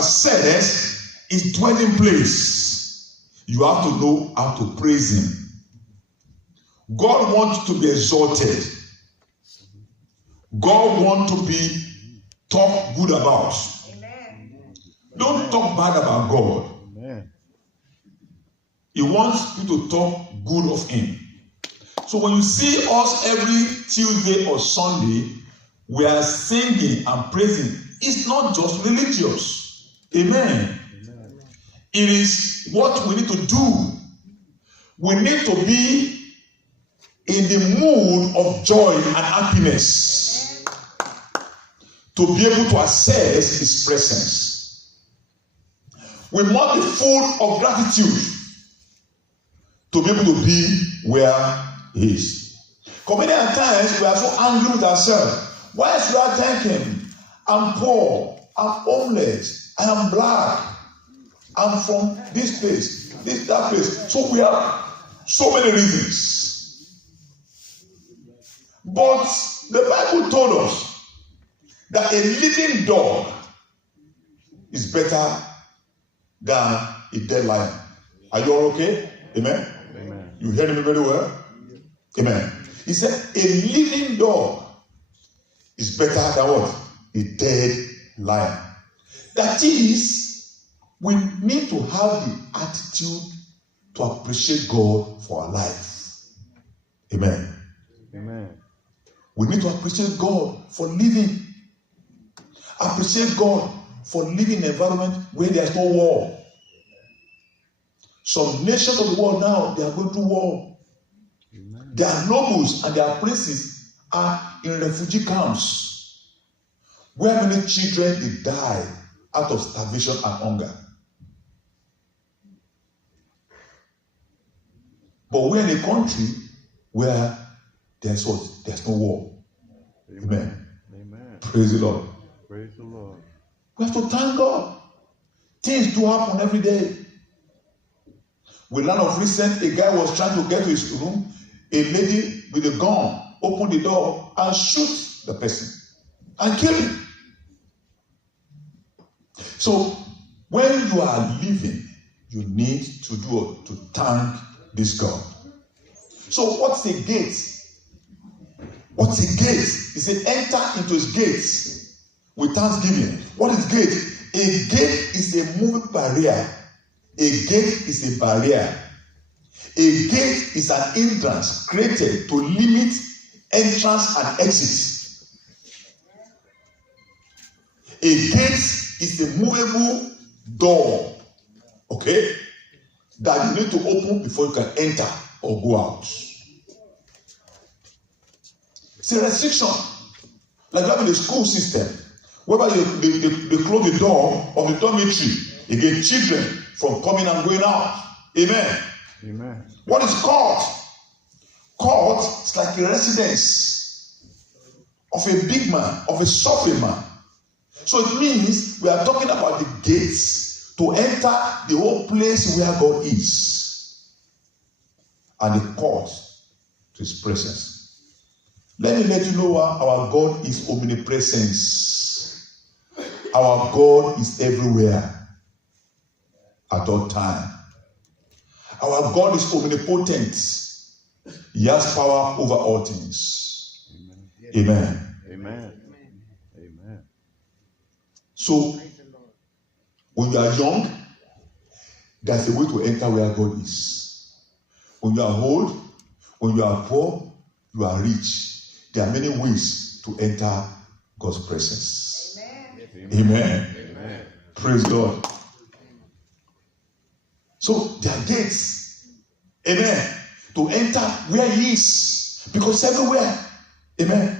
access his dwelling place, you have to know how to praise him. God wants you to be exalted. God wants to be talked good about. Amen. Don't talk bad about God. Amen. He wants you to talk good of him. So when you see us every Tuesday or Sunday, we are singing and praising. It's not just religious. Amen. Amen. It is what we need to do. We need to be in the mood of joy and happiness to be able to access his presence. We must be full of gratitude to be able to be where he is. Because many times we are so angry with ourselves. Why should I thank him? I'm poor, I'm homeless, I am black, I'm from this place, that place. So we have so many reasons. But the Bible told us that a living dog is better than a dead lion. Are you all okay? Amen? Amen. You heard me very well? Amen. He said a living dog is better than what? A dead lion. That is, we need to have the attitude to appreciate God for our life. Amen. Amen. We need to appreciate God for living. Appreciate God for living in an environment where there's no war. Some nations of the world now, they are going through war. Amen. Their nobles and their princes are in refugee camps, where many children they die out of starvation and hunger. But we're in a country where there's what? There's no war. Amen. Amen. Praise the Lord. Praise the Lord. We have to thank God. Things do happen every day. We learned of recent, a guy was trying to get to his room, a lady with a gun opened the door and shoot the person and kill him. So when you are living, you need to do to thank this God. So what's the gate? What's the gate? He said, enter into his gates with thanksgiving. What is gate? A gate is a moving barrier. A gate is a barrier. A gate is an entrance created to limit entrance and exit. A gate is a movable door, okay, that you need to open before you can enter or go out. It's a restriction, like having a school system, whereby they close the door of the dormitory against children from coming and going out. Amen. Amen. What is court? Court is like a residence of a big man, of a suffering man. So it means we are talking about the gates to enter the whole place where God is, and the court to his presence. Let me let you know our God is omnipresence. Our God is everywhere at all time. Our God is omnipotent. He has power over all things. Amen. Amen. Amen. So, when you are young, there's a way to enter where God is. When you are old, when you are poor, you are rich. There are many ways to enter God's presence. Amen. Amen. Amen. Praise God. So there are gates. Amen. To enter where he is. Because everywhere. Amen.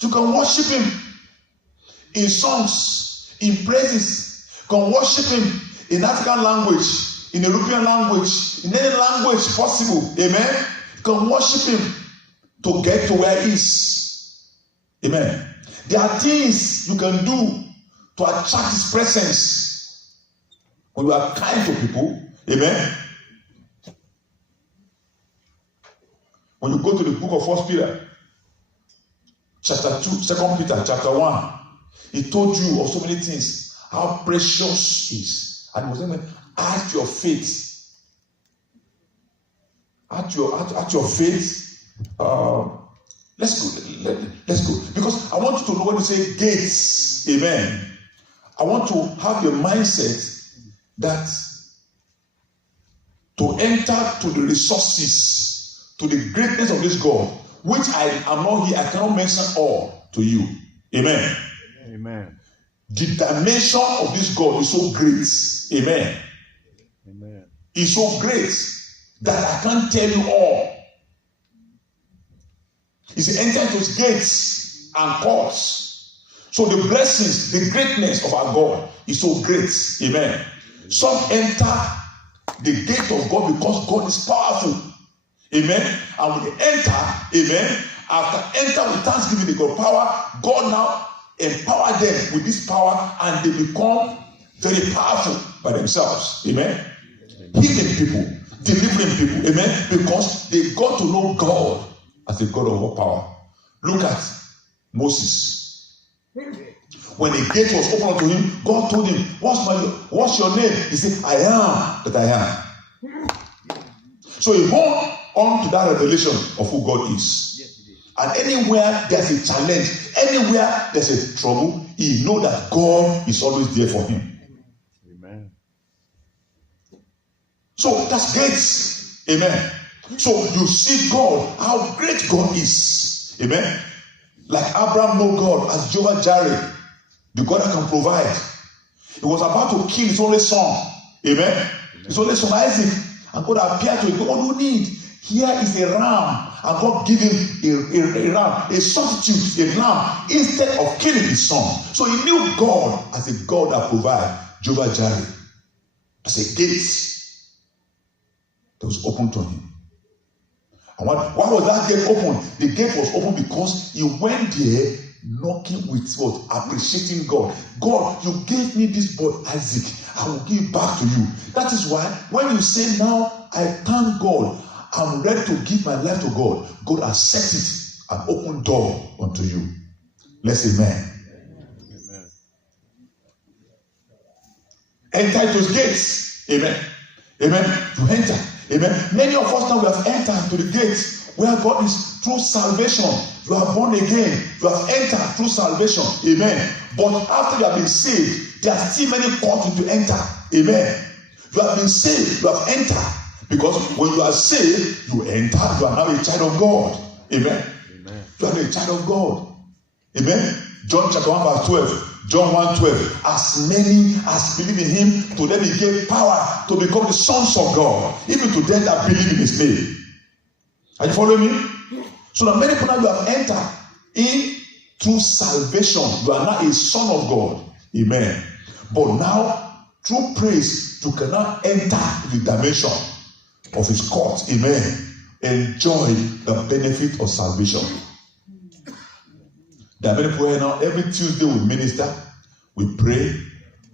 You can worship him in songs, in praises. You can worship him in African language, in European language, in any language possible. Amen. You can worship him to get to where he is. Amen. There are things you can do to attract his presence. When you are kind to people, amen. When you go to the book of 1 Peter, chapter 2, 2 Peter chapter 1. He told you of so many things, how precious is. And he was saying, add your faith. Add your faith. Let's go. Because I want you to know when you say gates, amen. I want to have your mindset that to enter to the resources, to the greatness of this God, which I am not here, I cannot mention all to you. Amen. Amen. The dimension of this God is so great. Amen. Amen. It's so great that I can't tell you all. It's enter into his gates and courts. So the blessings, the greatness of our God is so great. Amen. Some enter the gate of God because God is powerful. Amen. And when they enter, amen, after enter with thanksgiving, they got power. God now empower them with this power and they become very powerful by themselves. Amen. Healing people, delivering people. Amen. Because they got to know God as a God of all power. Look at Moses. When the gate was opened unto him, God told him, what's your name? He said, I am that I am. So he hold on to that revelation of who God is. And anywhere there's a challenge, anywhere there's a trouble, he know that God is always there for him. Amen. So that's gates. Amen. So you see God, how great God is. Amen. Like Abraham know God as Jehovah Jireh, the God that can provide. He was about to kill his only son. Amen. His only son Isaac. And God appeared to him. What do you need? Here is a ram. And God gave him a ram, a substitute, a lamb, instead of killing his son. So he knew God as a God that provides, Jehovah Jireh, as a gate that was open to him. And why was that gate open? The gate was open because he went there knocking with what? Appreciating God. God, you gave me this boy Isaac. I will give back to you. That is why when you say now, I thank God, I'm ready to give my life to God, God has set it an open door unto you. Let's say amen. Amen. Enter into his gates. Amen. Amen. You enter. Amen. Many of us now we have entered into the gates where God is through salvation. You are born again. You have entered through salvation. Amen. But after you have been saved, there are still many courts to enter. Amen. You have been saved. You have entered. Because when you are saved, you enter. You are now a child of God. Amen. Amen. You are a child of God. Amen. John chapter 1 verse 12. John 1:12. As many as believe in him, to them he gave power to become the sons of God, even to them that believe in his name. Are you following me? So that many people now you have entered in through salvation. You are now a son of God. Amen. But now, through praise, you cannot enter the dimension of his court. Amen. Enjoy the benefit of salvation. There are many people here now, every Tuesday we minister, we pray.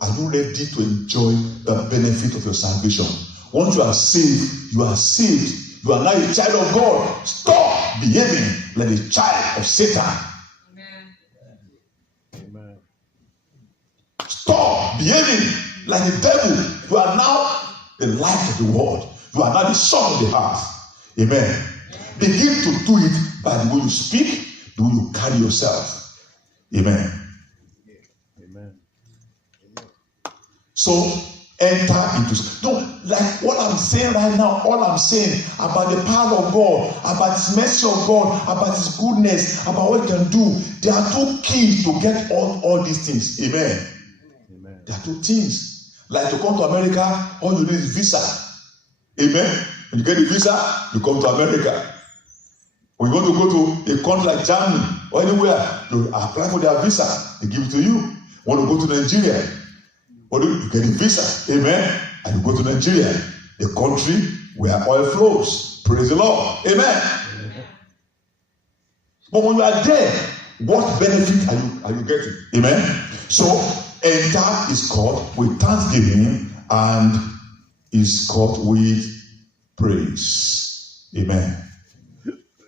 Are you ready to enjoy the benefit of your salvation? Once you are saved, you are saved. You are now a child of God. Stop behaving like a child of Satan. Amen. Amen. Stop behaving like the devil. You are now the light of the world. You are now the son of the house. Amen. Begin to do it by the way you speak, the way you carry yourself. Amen. Amen. So enter into. Don't like what I'm saying right now. All I'm saying about the power of God, about his mercy of God, about his goodness, about what he can do. There are two keys to get all these things. Amen. Amen. There are two things. Like to come to America, all you need is visa. Amen. When you get the visa, you come to America. When you want to go to a country like Germany or anywhere, you apply for their visa. They give it to you. Want to go to Nigeria? You get a visa. Amen. And you go to Nigeria, the country where oil flows. Praise the Lord. Amen. Amen. But when you are there, what benefit are you getting? Amen. So enter is called with thanksgiving and is called with praise. Amen.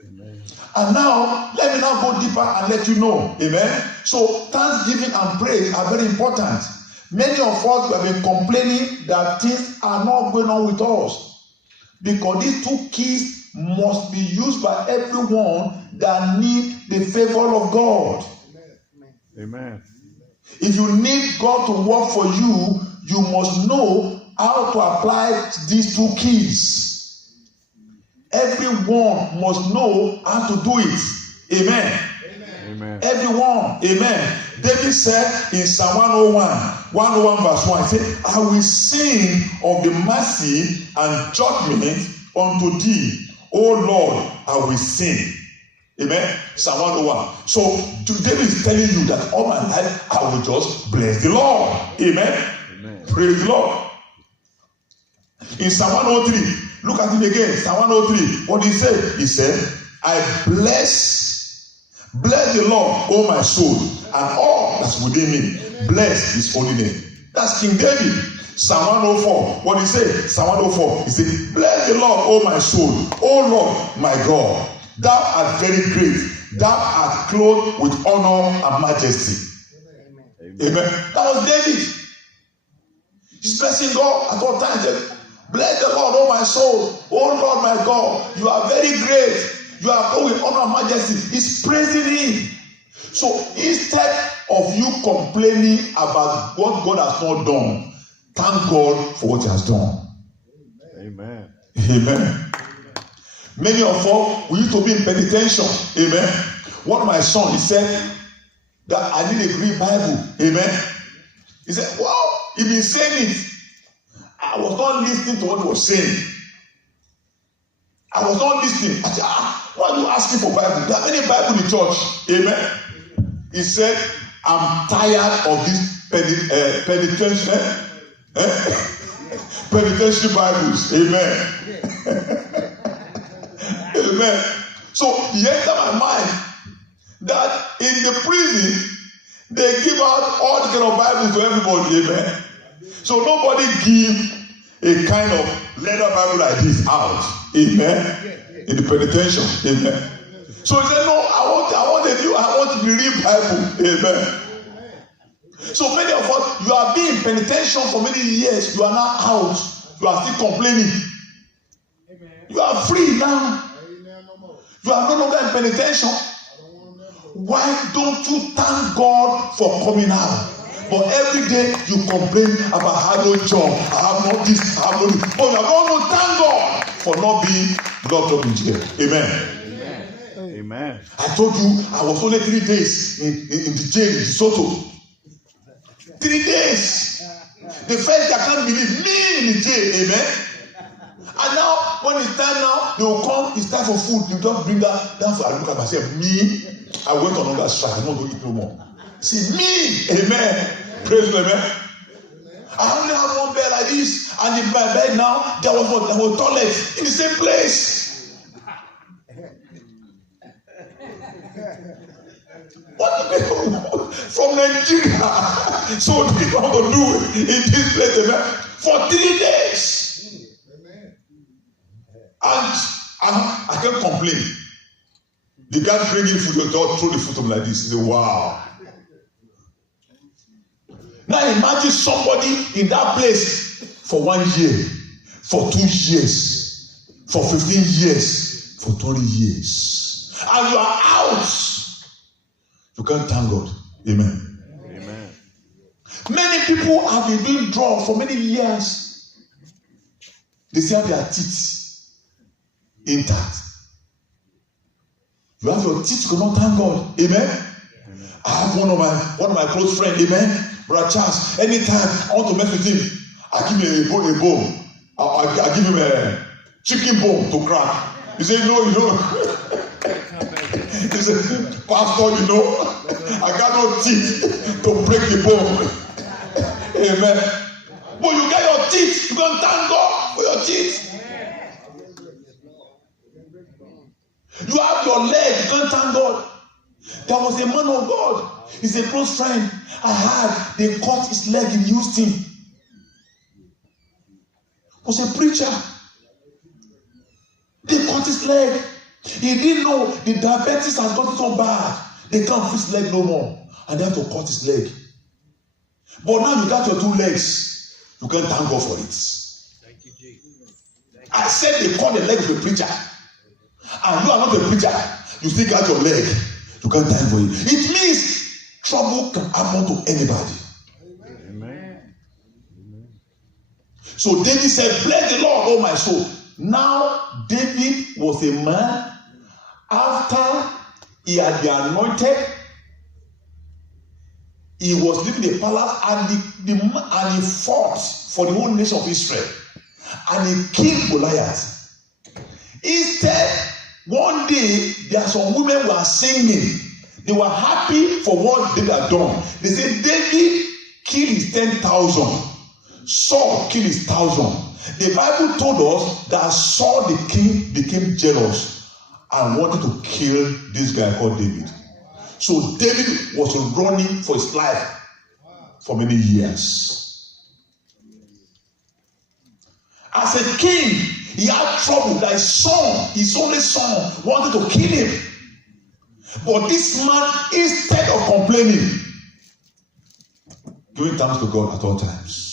Amen. And now, let me now go deeper and let you know. Amen. So, thanksgiving and praise are very important. Many of us have been complaining that things are not going on with us, because these two keys must be used by everyone that need the favor of God. Amen. If you need God to work for you, you must know how to apply these two keys. Everyone must know how to do it. Amen. Amen. Everyone. Amen. David said in Psalm 101 verse 1, he said, I will sing of the mercy and judgment unto thee. O Lord, I will sing. Amen. Psalm 101. So David is telling you that all my life I will just bless the Lord. Amen. Amen. Praise the Lord. In Psalm 103, look at it again. Psalm 103. What did he say? He said, I bless the Lord, O my soul, and all that's within me. Bless his holy name. That's King David. Psalm 104. What did he say? Psalm 104. He said, bless the Lord, O my soul, O Lord, my God. Thou art very great. Thou art clothed with honor and majesty. Amen. Amen. That was David. He's blessing God at all times. Bless the Lord, O my soul, O Lord, my God. You are very great. You are clothed with honor and majesty. He's praising him. So instead of you complaining about what God has not done, thank God for what he has done. Amen. Amen. Many of us, we used to be in penitential. Amen. One of my son, he said that I need a Greek Bible. Amen. He said, wow, he been saying it. I was not listening to what he was saying. I was not listening. I said, why are you asking for Bible? There are many Bibles in church. Amen. He said, I'm tired of this penitential Bibles. Amen. Amen. So he entered my mind that in the prison they give out all the kind of Bibles to everybody. Amen. So nobody give a kind of leather Bible like this out. Amen. In the penitential. Amen. So he said, no, I want to read Bible. Amen. So many of us, you have been in penitential for many years. You are now out. You are still complaining. You are free now. You are no longer in penitential. Why don't you thank God for coming out? But every day you complain about I have no job, I have not this, I have no this. But you are going to thank God for not being locked up in jail. Amen. Amen. I told you I was only 3 days in the jail in Soto. 3 days. The first day I can't believe me in the jail. Amen. And now, when it's time now, they will come, it's time for food. You just bring that food. I look at myself, me, I went on hunger strike. I don't go eat no more. See, me, amen. Praise the Lord, amen. I only have one bed like this, and in my bed now, there was toilet in the same place. What do people from Nigeria? So they don't want to do in this place, amen, for 3 days. And I can't complain. The guy bringing food, you don't throw the food to me like this. He said, wow. Now imagine somebody in that place for 1 year, for 2 years, for 15 years, for 20 years. And you are out. You can't thank God. Amen. Amen. Many people have been doing drugs for many years. They still have their teeth intact. You have your teeth, you cannot thank God. Amen. Amen. I have one of my close friends, amen, Brother Charles. Anytime I want to mess with him, I give him a bone. I give him a chicken bone to crack. He said, no, you know. He said, Pastor, you know, I got no teeth to break the bone. Amen. But you get your teeth, you can thank God for your teeth. You have your leg, you can't thank God. There was a man of God. He's a close friend. I heard they cut his leg in Houston. He was a preacher. They cut his leg. He didn't know the diabetes has gotten so bad. They can't fix his leg no more. And they have to cut his leg. But now you got your 2 legs. You can't thank God for it. Thank you, Jesus. I said they cut the leg of the preacher. And you are not a preacher. You still got your leg. You can't thank for it. It means trouble can happen to anybody. Amen. So David said, bless the Lord, oh my soul. Now David was a man after he had been anointed. He was living in the palace and he fought for the whole nation of Israel. And he killed Goliath. Instead, one day, there are some women who are singing. They were happy for what David had done. They said, David killed his 10,000. Saul killed his 1,000. The Bible told us that Saul the king became jealous and wanted to kill this guy called David. So David was running for his life for many years. As a king, he had trouble that his only son, wanted to kill him. But this man, instead of complaining, giving thanks to God at all times.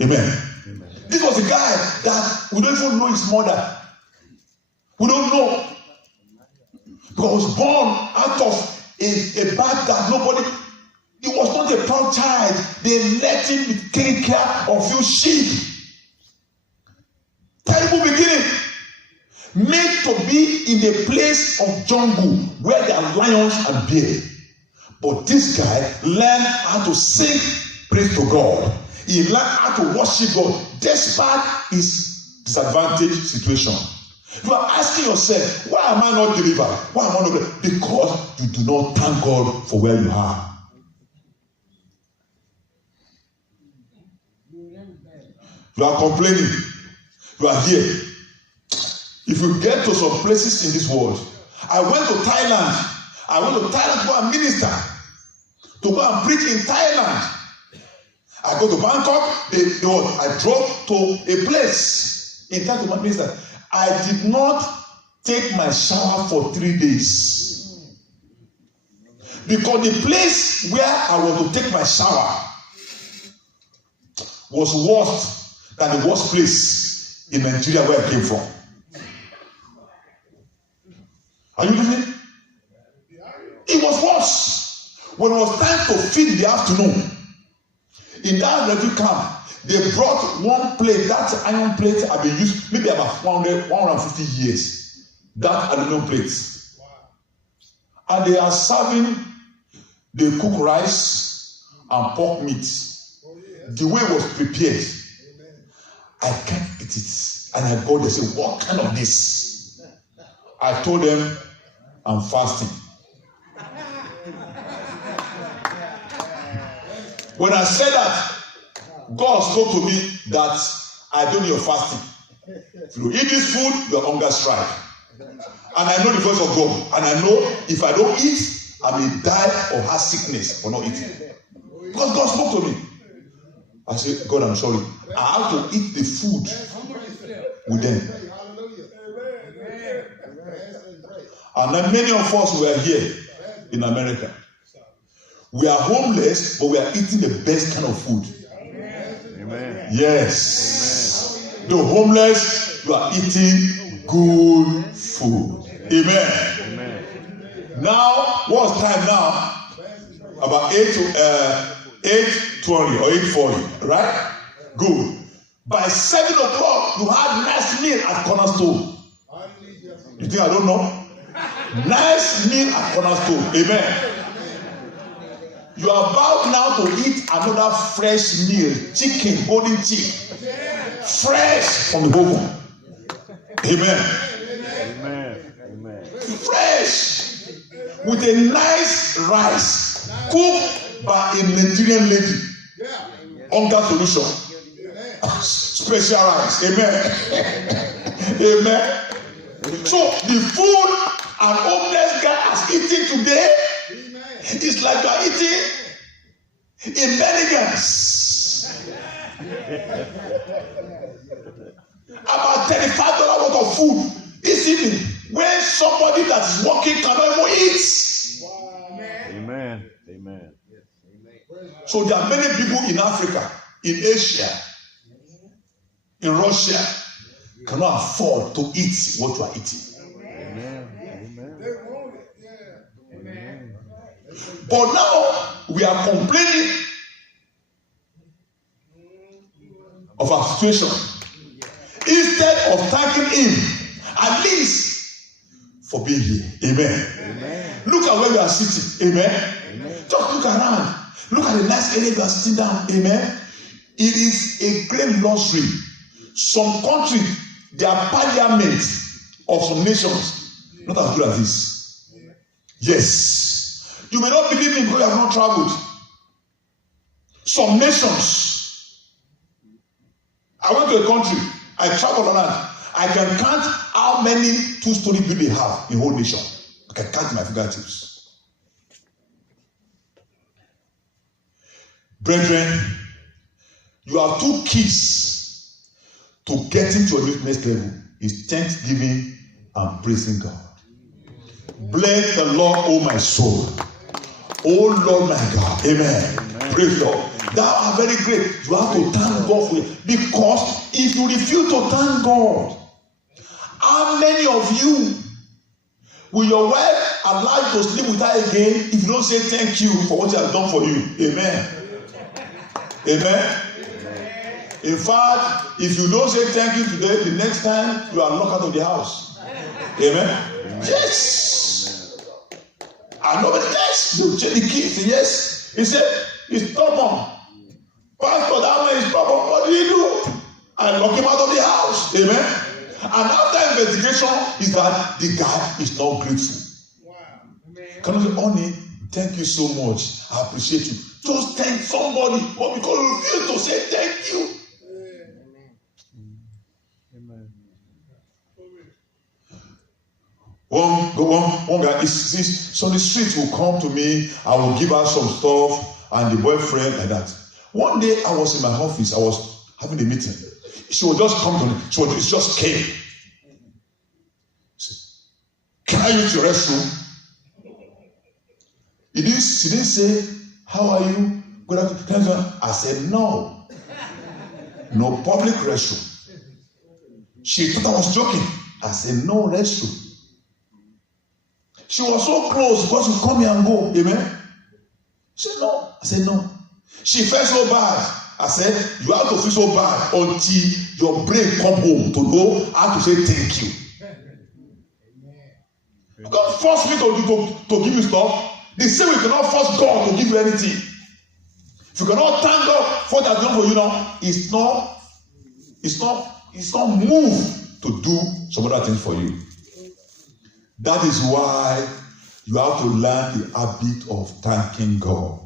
Amen. Amen. This was a guy that we don't even know his mother. We don't know. Because he was born out of a bad dad. Nobody, he was not a proud child. They let him take care of few sheep. Terrible beginning. Made to be in a place of jungle where there are lions and bears. But this guy learned how to sing praise to God. He learned how to worship God despite his disadvantaged situation. You are asking yourself, why am I not delivered? Why am I not delivered? Because you do not thank God for where you are. You are complaining. You are here. If you get to some places in this world, I went to Thailand. I went to Thailand to go and minister, to go and preach in Thailand. I go to Bangkok. I drove to a place in Thailand to minister. I did not take my shower for 3 days. Because the place where I was to take my shower was worse than the worst place in Nigeria where I came from. Are you listening? It was worse. When it was time to feed in the afternoon, in that refugee camp, they brought one plate. That iron plate had been used maybe about 150 years. That aluminum plate. And they are serving, they cook rice and pork meat. The way it was prepared, I can't eat it. And I go there and say, what kind of this? I told them, I'm fasting. When I said that, God spoke to me that I don't need your fasting. If you eat this food, your hunger strike. And I know the voice of God. And I know if I don't eat, I may die or have sickness for not eating. Because God spoke to me. I said, God, I'm sorry. I have to eat the food with them. And then many of us were here in America. We are homeless, but we are eating the best kind of food. Amen. Yes. Amen. The homeless, you are eating good food. Amen. Amen. Now, what's time now? About 8:20 or 8:40, right? Good. By 7 o'clock, you had nice meal at Cornerstone. You think I don't know? Nice meal at Cornerstone. Amen. You are about now to eat another fresh meal, chicken, golden chicken, fresh from the oven. Amen. Amen. Amen. Fresh with a nice rice cooked by a Nigerian lady. Hunger solution. Special rice. Amen. Amen. So the food an homeless guy has eaten today, it's like you are eating in Bennigan's. About $35 worth of food this evening. when somebody that is working cannot even eat. Amen. Amen. So there are many people in Africa, in Asia, in Russia, cannot afford to eat what you are eating. Amen. Amen. But now we are complaining of our situation instead of thanking him at least for being here. Amen. Amen. Look at where we are sitting. Amen. Amen. Just look around. Look at the nice area you are sitting down. Amen. It is a great luxury. Some countries, their parliament of some nations, not as good as this. Yes. You may not believe me because you have not traveled. Some nations. I went to a country. I traveled around. I can count how many two-story buildings they have in the whole nation. I can count my fingertips. Brethren, you have two keys to getting to a next level. Is thanksgiving and praising God. Bless the Lord, O my soul. O Lord my God. Amen. Amen. Praise God. Thou art very great. You have to thank God for it. Because if you refuse to thank God, how many of you will your wife allow you to sleep with her again if you don't say thank you for what she has done for you? Amen. Amen. In fact, if you don't say thank you today, the next time you are locked out of the house. Amen. Amen. Yes. And nobody else. You check the key. Say yes. He said, he's stubborn. Pastor, that man is stubborn. What do you do? I lock him out of the house. Amen. And after investigation, is that the guy is not grateful. Wow. Can you say, honey, thank you so much. I appreciate you. Just thank somebody, but because you refuse to say thank you. Amen. One guy, so the street will come to me, I will give her some stuff, and the boyfriend like that. One day I was in my office, I was having a meeting. She would just come to me, she just came. She said, can I use your restroom? She didn't say, how are you? Good afternoon. I said, no. No public restroom. She thought I was joking. I said, no restroom. She was so close because you come here and go. Amen. She said, no. I said, no. She felt so bad. I said, you have to feel so bad until your brain come home to know how to say thank you. You can't force me to give you stuff. The same way you cannot force God to give you anything. If you cannot thank God for that done for you now, it's not moved to do some other things for you. That is why you have to learn the habit of thanking God.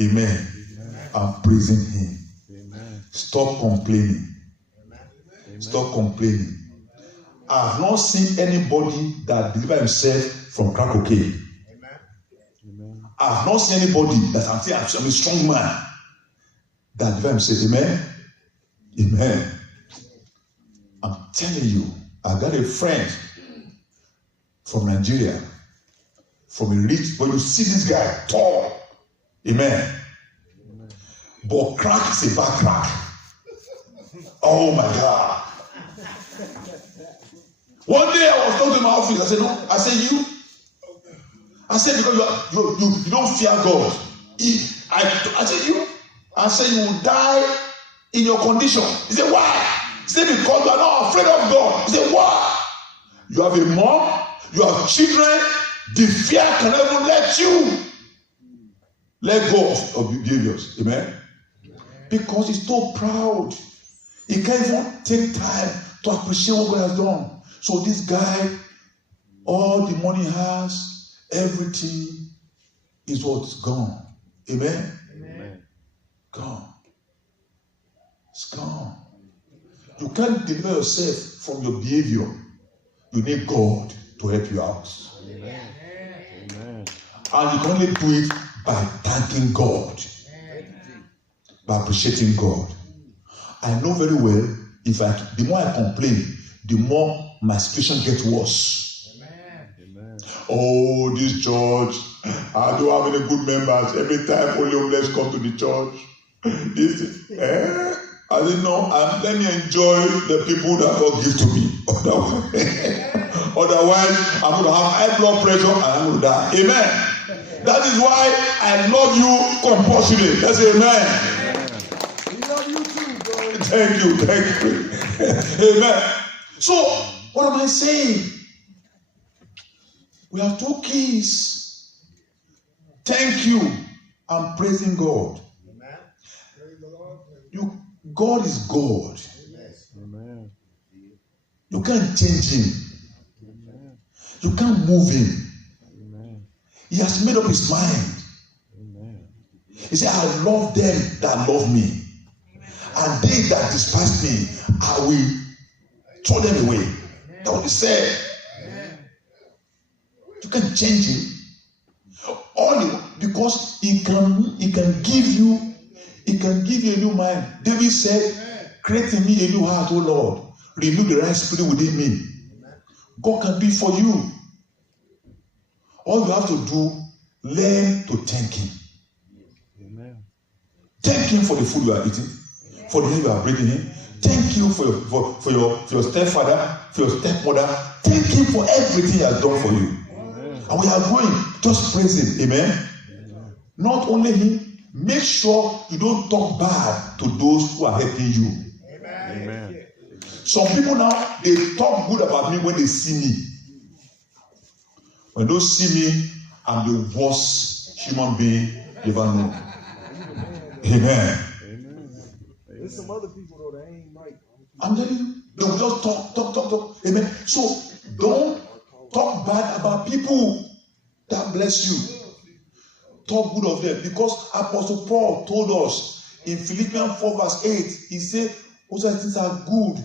Amen. Amen. And praising Him. Amen. Stop complaining. Amen. Stop complaining. I have not seen anybody that deliver himself from crack cocaine. I have not seen anybody that I'm a strong man that deliver himself. Amen. Amen. I'm telling you, I got a friend from Nigeria, from a rich, when you see this guy tall, amen. But crack is a bad crack. Oh my God. One day I was talking to my office. I said, no. I said, you. I said, because you don't fear God. I said, you. I said, you will die in your condition. He said, why? He said, because you are not afraid of God. He said, why? You have a mom. You have children. The fear can never let you let go of behaviors. Amen. Because he's so proud. He can't even take time to appreciate what God has done. So this guy, all the money he has, everything is what's gone. Amen? Amen. Gone. It's gone. You can't deliver yourself from your behavior. You need God to help you out. Amen. Amen. And you can only do it by thanking God. By appreciating God. I know very well, the more I complain, the more my situation gets worse. Amen. Oh, this church, I don't have any good members. Every time only homeless come to the church. I didn't know. Let me enjoy the people that God gives to me. Otherwise, I'm going to have high blood pressure and I'm going to die. Amen. That is why I love you compulsively. Let's say amen. We love you too, bro. Thank you. Amen. So, what am I saying? We have two keys. Thank you and praising God. God is God. Amen. You can't change him. Amen. You can't move him. Amen. He has made up his mind. Amen. He said, I love them that love me. And they that despise me, I will throw them away. That's what he said. You can't change him. Because he can give you a new mind. David said, create in me a new heart, O Lord. Renew the right spirit within me. God can do it for you. All you have to do, learn to thank him. Amen. Thank him for the food you are eating, for the air you are breathing in. Thank you for your stepfather, for your stepmother. Thank him for everything he has done for you. Amen. And we are going, just praise him. Amen. Amen. Not only him, make sure you don't talk bad to those who are helping you. Amen. Some people now, they talk good about me when they see me. When they see me, I'm the worst human being you ever know. Amen. Amen. There's some other people though that ain't right. I'm telling you, they will just talk. Amen. So don't talk bad about people. that bless you. Talk good of them, because Apostle Paul told us in Philippians 4 verse 8, he said, "Those things are good,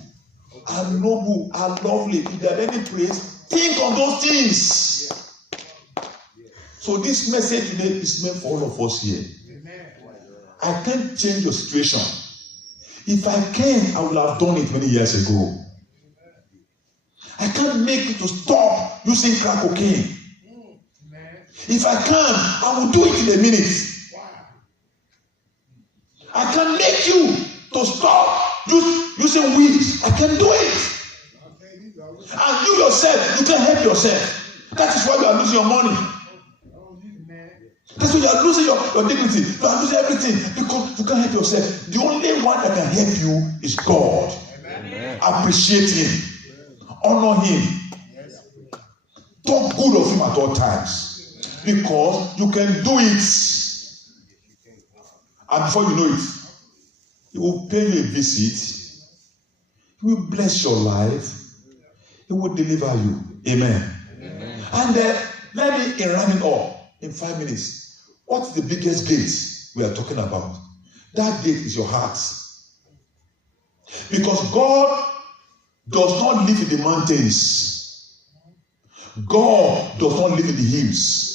are noble, are lovely. If there are any praise, think on those things." So this message today is meant for all of us here. I can't change your situation. If I can, I would have done it many years ago. I can't make you to stop using crack cocaine. If I can, I will do it in a minute. I can make you to stop using weed. I can do it. And you yourself, you can help yourself. That is why you are losing your money. That's why you are losing your dignity. You are losing everything because you can't help yourself. The only one that can help you is God. Amen. Appreciate him. Honor him. Talk good of him at all times. Because you can do it. And before you know it, he will pay you a visit. He will bless your life. He will deliver you. Amen. Amen. And let me round it up in 5 minutes. What's the biggest gate we are talking about? That gate is your heart. Because God does not live in the mountains. God does not live in the hills.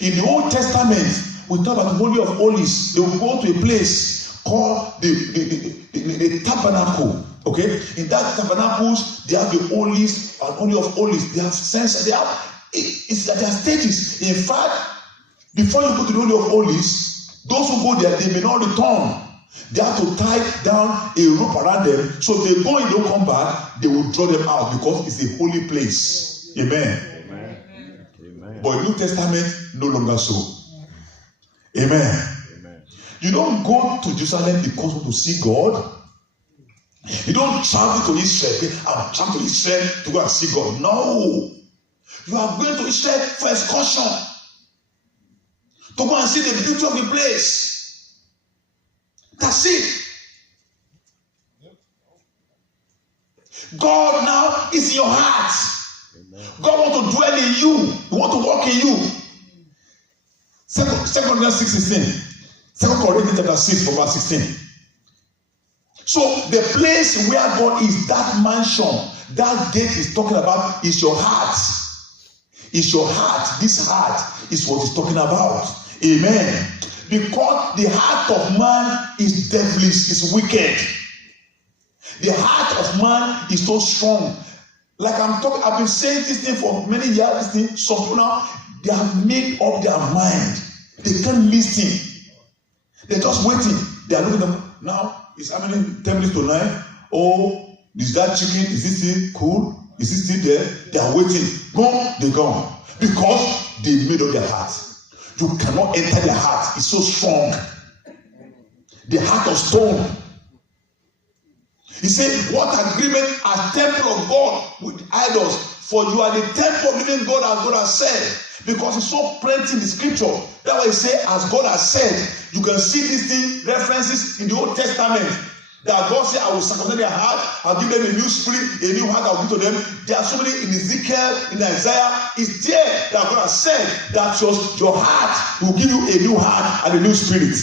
In the Old Testament, we talk about the Holy of Holies. They will go to a place called the tabernacle. Okay? In that tabernacles, they have the holies and Holy of Holies. They have sense. They are stages. In fact, before you go to the Holy of Holies, those who go there, they may not return. They have to tie down a rope around them. So if they go and don't come back, they will draw them out because it's a holy place. Amen. Amen. But in the New Testament, no longer so. Amen. Amen. You don't go to Jerusalem because you want to see God. You don't travel to Israel. I'm traveling to Israel to go and see God. No. You are going to Israel for excursion. To go and see the beauty of the place. That's it. God now is in your heart. Amen. God wants to dwell in you. He wants to walk in you. 2 Corinthians 6:16. 2 Corinthians chapter 6 from verse 16. So the place where God is, that mansion, that gate is talking about, is your heart. Is your heart. This heart is what he's talking about. Amen. Because the heart of man is devilish, is wicked. The heart of man is so strong. Like I'm talking, I've been saying this thing for many years. This thing, some people now, they have made up their mind. They can't listen. They're just waiting. They are looking at them. Now, it's happening 10 minutes to 9. Oh, is that chicken? Is this thing cool? Is this still there? They are waiting. Boom, they gone. Because they made up their heart. You cannot enter their heart. It's so strong. The heart of stone. He said, what agreement are temple of God with idols? For you are the temple of living God, as God has said. Because it's so plenty in the scripture. That's why he said, as God has said. You can see these things, references in the Old Testament. That God said, I will circumcise their heart, I'll give them a new spirit, a new heart I'll give to them. There are so many in Ezekiel, in Isaiah. It's there that God has said that your heart will give you a new heart and a new spirit.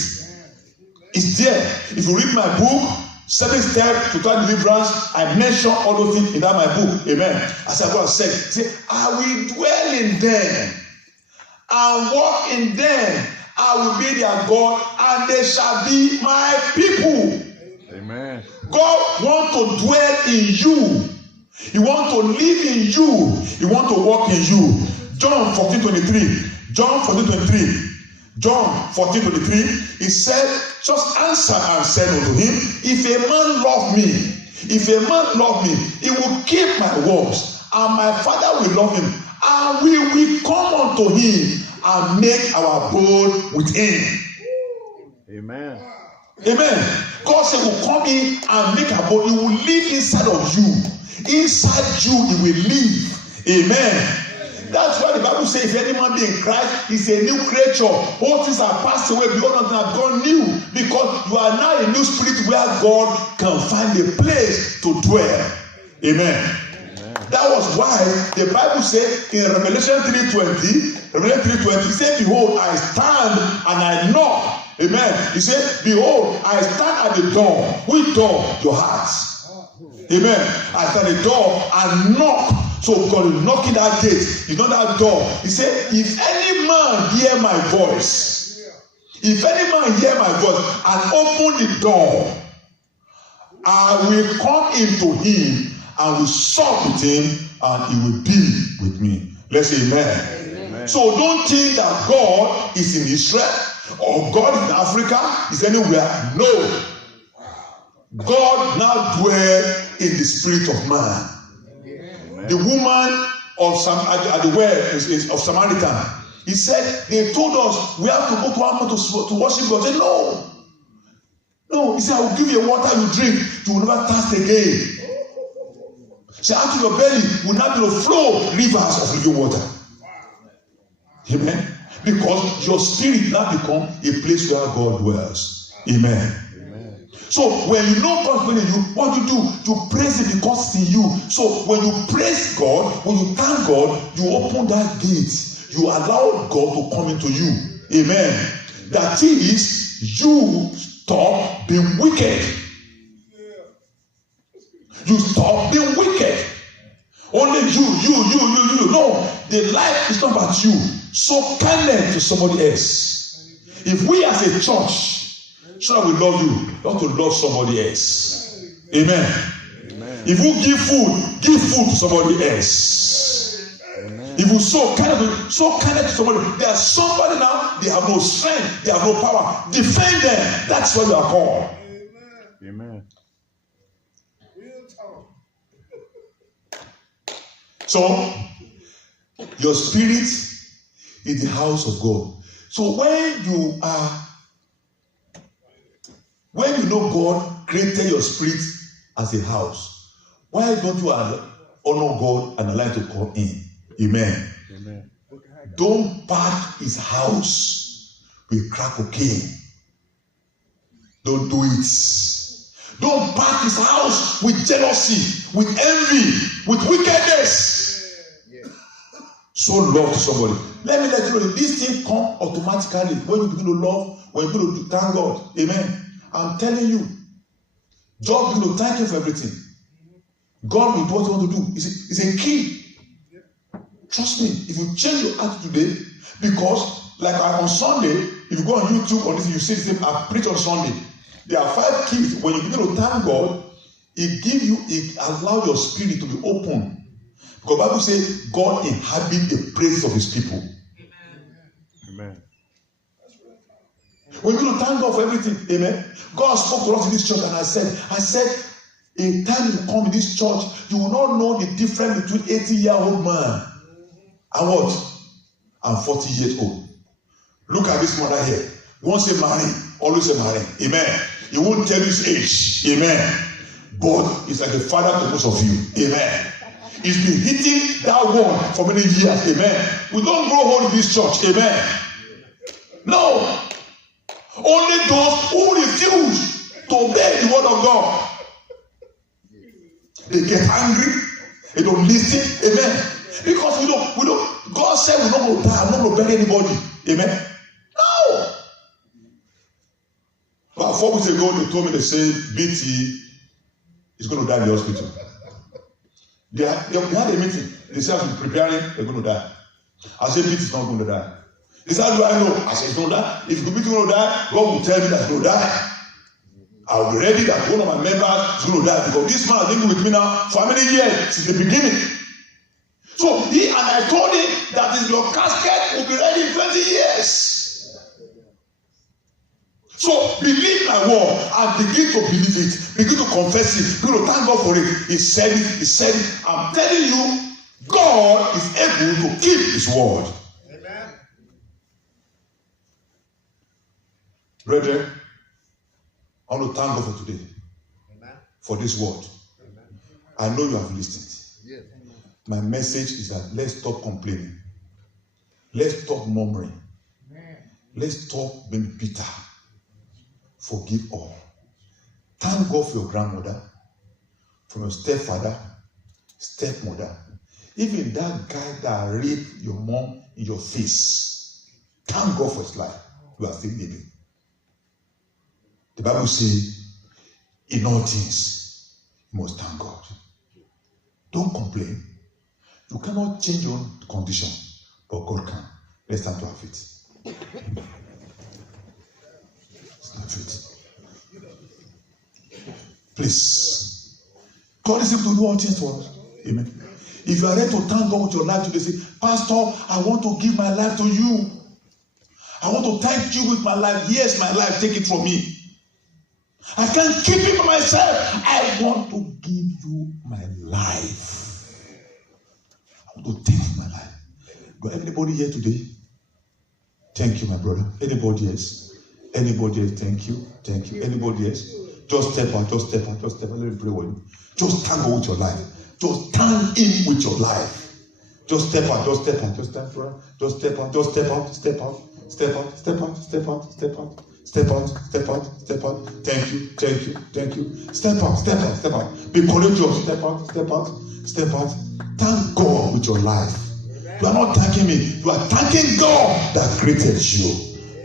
It's there. If you read my book, 7 Steps to Total Deliverance, I mention all those things in that my book. Amen. As God has said, say, I will dwell in them and walk in them. I will be their God, and they shall be my people. Amen. God wants to dwell in you. He wants to live in you. He wants to walk in you. John 14:23. John 14:23. John 14:23. He said, just answer and said unto him, if a man love me, he will keep my words, and my Father will love him, and we will come unto him and make our abode with him. Amen. Amen. God said will come in and make abode. He will live inside of you. Inside you, he will live. Amen. That's why the Bible says, if any man be in Christ, he's a new creature. All things are passed away, behold, nothing have gone new. Because you are now a new spirit where God can find a place to dwell. Amen. That was why the Bible said in Revelation 3:20, he said, behold, I stand and I knock. Amen. He said, behold, I stand at the door. Which door? Your heart. Amen. I stand at the door and knock. So God is knocking that gate. You know that door. He said, if any man hear my voice, and open the door, I will come into him and will sup with him, and he will be with me. Let's say amen. Amen. So don't think that God is in Israel or God is in Africa, is anywhere. No. God now dwells in the spirit of man. Amen. The woman at the well of Samaritan, he said, they told us we have to go to Amma to worship God. He said, no. No, he said, I will give you water you drink. You will never thirst again. So out of your belly will not be to flow rivers of living water. Amen. Because your spirit now become a place where God dwells. Amen. Amen. So when you know God's will in you, what you do? You praise Him because it's in you. So when you praise God, when you thank God, you open that gate. You allow God to come into you. Amen. That is, you stop being wicked. You stop being wicked. Only you. No, the life is not about you. So kindness to somebody else. If we as a church, sure we love you, not to love somebody else. Amen. Amen. If you give food to somebody else. Amen. If you show kindness to somebody, there's somebody now, they have no strength, they have no power. Defend them. That's what you are called. Amen. So, your spirit is the house of God. So when you know God created your spirit as a house, why don't you honor God and allow it to come in? Amen. Amen. Don't pack his house with crack cocaine. Don't do it. Don't pack his house with jealousy, with envy, with wickedness. So love to somebody. Let me let you know, this thing come automatically when you begin to love, when you begin to thank God. Amen. I'm telling you, God begin to thank you for everything. God will do what you want to do. It's a key. Trust me, if you change your attitude today, because like on Sunday, if you go on YouTube or this, you see the same, I preach on Sunday. There are 5 keys. When you begin to thank God, it allows your spirit to be open Because the Bible says God inhabits the praise of his people. Amen. We need to thank God for everything. Amen. God spoke to us in this church, and I said, in time you come in this church, you will not know the difference between 80-year-old man and what? And 40 years old. Look at this mother here. You won't say marry, always say marry. Amen. He won't tell you his age. Amen. But he's like a father to most of you. Amen. He's been hitting that wall for many years. Amen. We don't grow old in this church. Amen. No. Only those who refuse to obey the word of God. They get angry. They don't listen. Amen. Because we don't. God said we're not going to die. I'm not going to bury anybody. Amen. No. About 4 weeks ago, they told me, they say BT is going to die in the hospital. They had a meeting. They said, I'm preparing, they're going to die. I said, BT is not going to die. They said, how do I know? I said, it's going to die. If BT is going to die, God will tell me that it's going to die. I'll be ready that one of my members is going to die. Because this man has been with me now for how many years? Since the beginning. So I told him that your casket will be ready in 20 years. So believe my word and begin to believe it. Begin to confess it. Begin to thank God for it. He said it. He said it. I'm telling you, God is able to keep his word. Amen. Brethren, I want to thank God for today. Amen. For this word. Amen. I know you have listened. Yes. My message is that let's stop complaining. Let's stop murmuring. Amen. Let's stop being bitter. Forgive all. Thank God for your grandmother, for your stepfather, stepmother, even that guy that raped your mom in your face. Thank God for his life. You are still living. The Bible says, in all things, you must thank God. Don't complain. You cannot change your own condition, but God can. Let's stand to our feet. Please. God is able to do all things for us. Amen. If you are ready to thank God with your life today, say, Pastor, I want to give my life to you. I want to thank you with my life. Here's my life. Take it from me. I can't keep it for myself. I want to give you my life. I want to thank you my life. Got anybody here today? Thank you, my brother. Anybody else? Anybody else? Thank you. Thank you. Anybody else? Just step out. Just step out. Just step out. Let me pray with you. Just thank God with your life. Just thank Him with your life. Just step out. Just step out. Just step out. Just step out. Just step out. Step out. Step out. Step out. Step out. Step out. Step out. Step out. Step out. Thank you. Thank you. Thank you. Step out. Step out. Step out. Be courageous. Step out. Step out. Step out. Thank God with your life. You are not thanking me. You are thanking God that created you.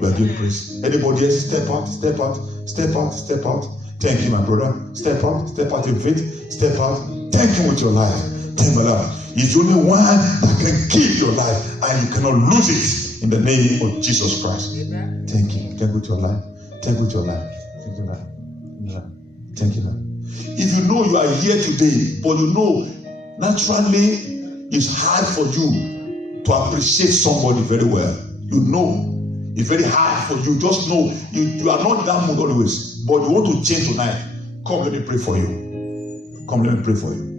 You are giving praise. Anybody else? Step out. Step out. Step out. Step out. Thank you, my brother. Step out. Step out in faith. Step out. Thank Him with your life. Thank my Lord. He's the only one that can keep your life, and you cannot lose it in the name of Jesus Christ. Amen. Thank you. Thank you with your life. Thank you with your life. Thank you, Lord. Thank you, Lord. If you know you are here today, but you know naturally it's hard for you to appreciate somebody very well. You know it's very hard for you. Just know you are not that mood always, but you want to change tonight. Come, let me pray for you. Come, let me pray for you.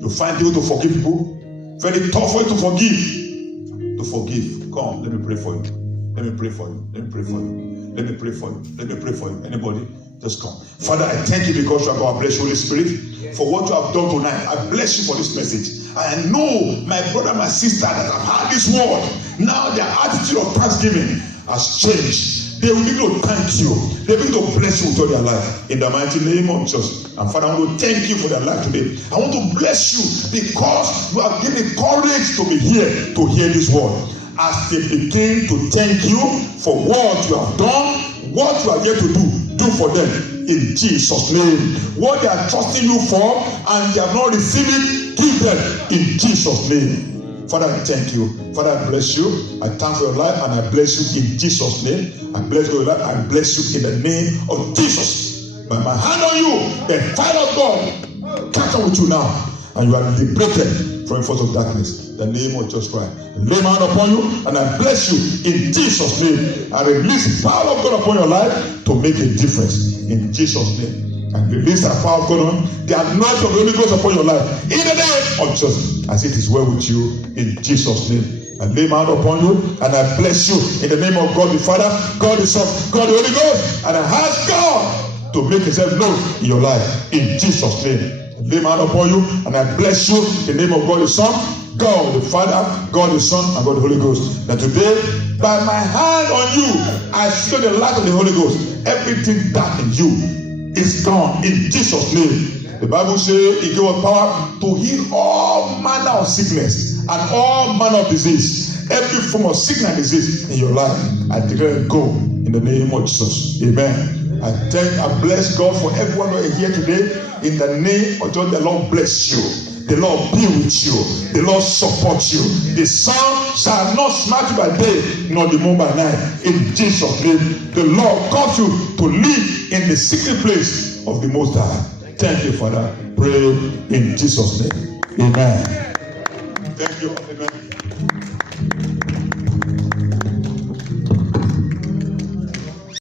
You find people to forgive people. Very tough for you to forgive. To forgive. Come, let me pray for you. Let me pray for you. Let me pray for you. Let me pray for you. Let me pray for you. Anybody? Just come. Father, I thank you because you are God. I bless you, Holy Spirit, for what you have done tonight. I bless you for this message. I know my brother, my sister that have heard this word. Now their attitude of thanksgiving has changed. They will begin to thank you. They will begin to bless you with all their life. In the mighty name of Jesus. And Father, I want to thank you for their life today. I want to bless you because you have given courage to be here to hear this word. As they begin to thank you for what you have done, what you are here to do for them in Jesus' name. What they are trusting you for and they have not received it, give them in Jesus' name. Father, I thank you. Father, I bless you. I thank for your life and I bless you in Jesus' name. I bless your life. I bless you in the name of Jesus. By my hand on you, the fire of God catch up with you now. and you are liberated from the force of darkness. In the name of Jesus Christ. Lay my hand upon you and I bless you in Jesus' name. I release the power of God upon your life to make a difference in Jesus' name. And release that power of God on the anointing of the Holy Ghost upon your life in the name of Jesus, as it is well with you in Jesus' name. I lay my hand upon you and I bless you in the name of God the Father, God the Son, God the Holy Ghost, and I ask God to make himself known in your life in Jesus' name. I lay my hand upon you and I bless you in the name of God the Son, God the Father, God the Son, and God the Holy Ghost. That today, by my hand on you, I see the light of the Holy Ghost. Everything dark in you is gone in Jesus' name. The Bible says he gave us power to heal all manner of sickness and all manner of disease. Every form of sickness and disease in your life, I declare it go in the name of Jesus. Amen. I bless God for everyone who is here today. In the name of Jesus, the Lord bless you. The Lord be with you. The Lord support you. The sun shall not smite you by day, nor the moon by night. In Jesus' name, the Lord cause you to live in the secret place of the Most High. Thank you, Father. Pray in Jesus' name. Amen. Thank you. Amen.